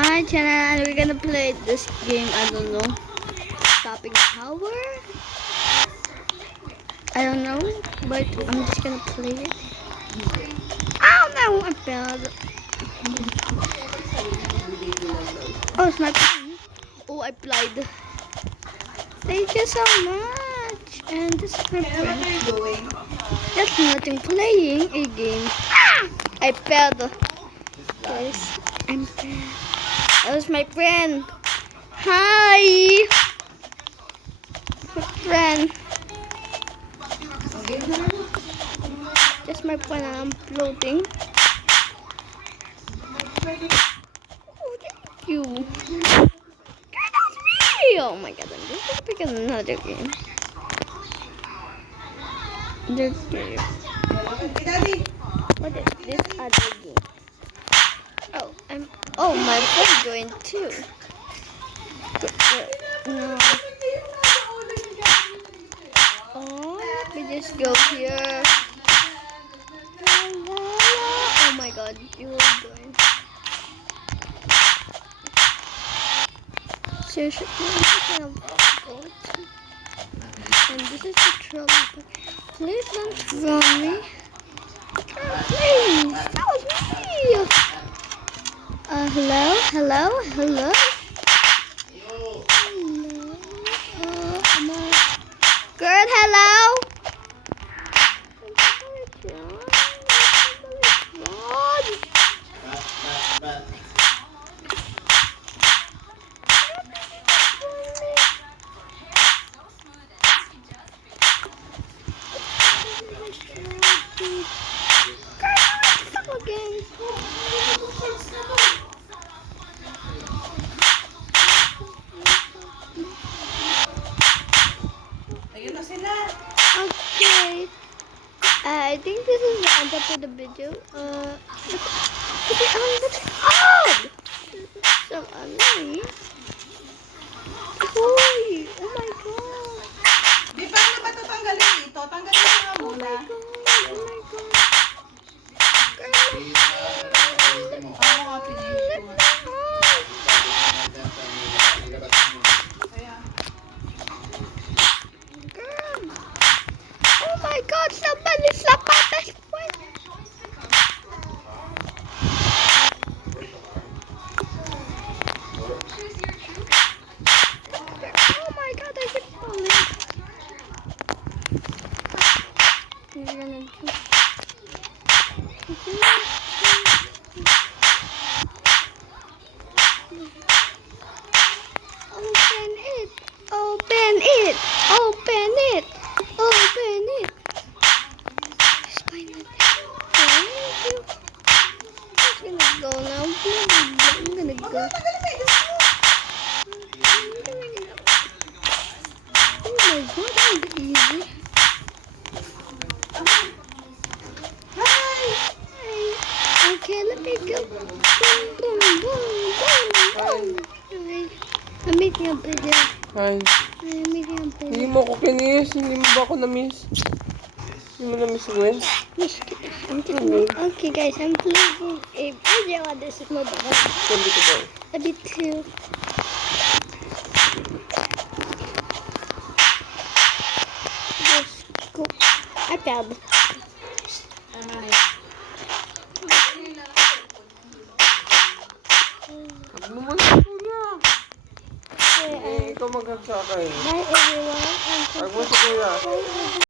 my channel and we're gonna play this game. I don't know. Stopping power? I don't know, but I'm just gonna play it. Oh no, I failed. Oh, it's my pen. Oh, I applied. Thank you so much. And this is my pen. What are you doing? That's nothing, playing a game. Ah! I failed. Guys, I'm bad. That was my friend. Hi! My friend. Just my friend, I'm floating. Oh, thank you. That's me! Oh my god, I'm just gonna pick another game. Another game. Daddy. What is this other game? Oh, my friend joined too. No. Oh, let me just go here. Oh my god, you will join. Seriously, I'm gonna go to. And this is the trolley. Please don't throw me. Please, that was me. Hello, hello, hello. Hello. Girl, hello. Ayun na sila. Okay. I think this is the end of the video. Oh! So annoying. Hoy! Oh my god! Di paano ba ito tanggalin ito? Tanggalin mo nga Oh muna. my god! Oh my god! Ako nga finish ko. Kaya. Girl! Oh my god! Somebody slap my best friend! Oh my god! I keep falling! We're gonna do... Open it! Open it! Open it! Open it! Just find it. Thank you. I'm just gonna go now. I'm gonna go. Tanggalin mo ito. Oh my god, that was easy. Hi! Okay, let me go. Boom, boom, boom, boom, boom. Okay. I'm making a video. Hi. I'm making a Hindi video. mo ako kinis. Hindi mo ba ako na-miss? Hindi mo na-miss Gwen? Okay guys, I'm playing a video and this is my brother. Sabi ko ba? A bit too. Just go. I failed. Huwag mo muna kuya. Okay, Eh, ikaw mag-hack sa akin. bye everyone. Huwag mo si kuya. Bye.